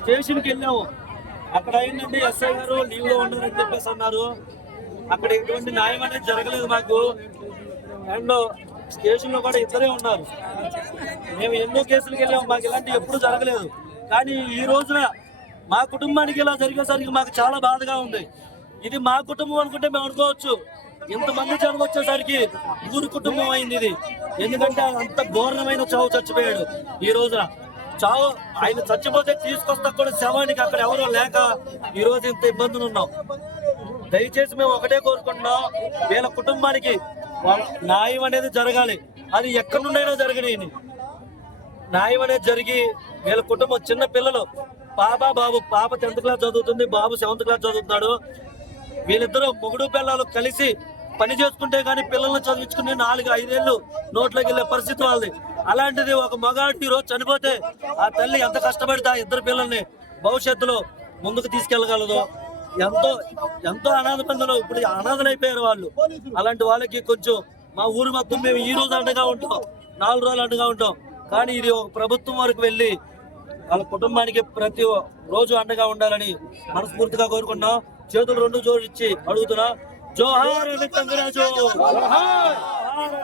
స్టేషన్కి వెళ్ళాము. అక్కడ ఏంటంటే ఎస్ఐ గారు లీవ్లో ఉన్నారని చెప్పేసి అన్నారు. అక్కడ ఎటువంటి న్యాయం అనేది జరగలేదు మాకు. అండ్ స్టేషన్లో కూడా ఇద్దరే ఉన్నారు. మేము ఎన్నో కేసులకు వెళ్ళాము. మాకు ఇలాంటివి ఎప్పుడు జరగలేదు. కానీ ఈ రోజున మా కుటుంబానికి ఇలా జరిగేసరికి మాకు చాలా బాధగా ఉంది. ఇది మా కుటుంబం అనుకుంటే మేము అనుకోవచ్చు. ఇంతమంది జనం వచ్చేసరికి ఊరు కుటుంబం అయింది ఇది. ఎందుకంటే అంత ఘోరమైన చావు చచ్చిపోయాడు ఈ రోజున. చావు. ఆయన చచ్చిపోతే తీసుకొస్తా కూడా శవానికి అక్కడ ఎవరో లేక ఈరోజు ఇంత ఇబ్బందులు ఉన్నాం. దయచేసి మేము ఒకటే కోరుకుంటున్నాం. వీళ్ళ కుటుంబానికి న్యాయం అనేది జరగాలి. అది ఎక్కడి నుండైనా జరగని న్యాయం అనేది జరిగి వీళ్ళ కుటుంబం చిన్న పిల్లలు. పాప బాబు పాప టెన్త్ క్లాస్ చదువుతుంది బాబు సెవెంత్ క్లాస్ చదువుతున్నాడు. వీళ్ళిద్దరూ మొగుడు పిల్లలు కలిసి పని చేసుకుంటే కానీ పిల్లల్ని చదివించుకుని నాలుగు ఐదేళ్ళు నోట్లోకి వెళ్ళే పరిస్థితి వాళ్ళది. అలాంటిది ఒక మగాడు రోజు చనిపోతే ఆ తల్లి ఎంత కష్టపడితే ఆ ఇద్దరు పిల్లల్ని భవిష్యత్తులో ముందుకు తీసుకెళ్ళగలదు ఎంతో ఎంతో అనాథ పిల్లలు ఇప్పుడు అనాథలైపోయారు అయిపోయారు వాళ్ళు. అలాంటి వాళ్ళకి కొంచెం మా ఊరు మొత్తం మేము ఈ రోజు అండగా ఉంటాం నాలుగు రోజులు అండగా ఉంటాం. కానీ ఇది ఒక ప్రభుత్వం వరకు వెళ్ళి వాళ్ళ కుటుంబానికి ప్రతి రోజు అండగా ఉండాలని మనస్ఫూర్తిగా కోరుకున్నాం చేతులు రెండు జోడించి అడుగుతున్నా. जोहार वितंगरा जो जोहार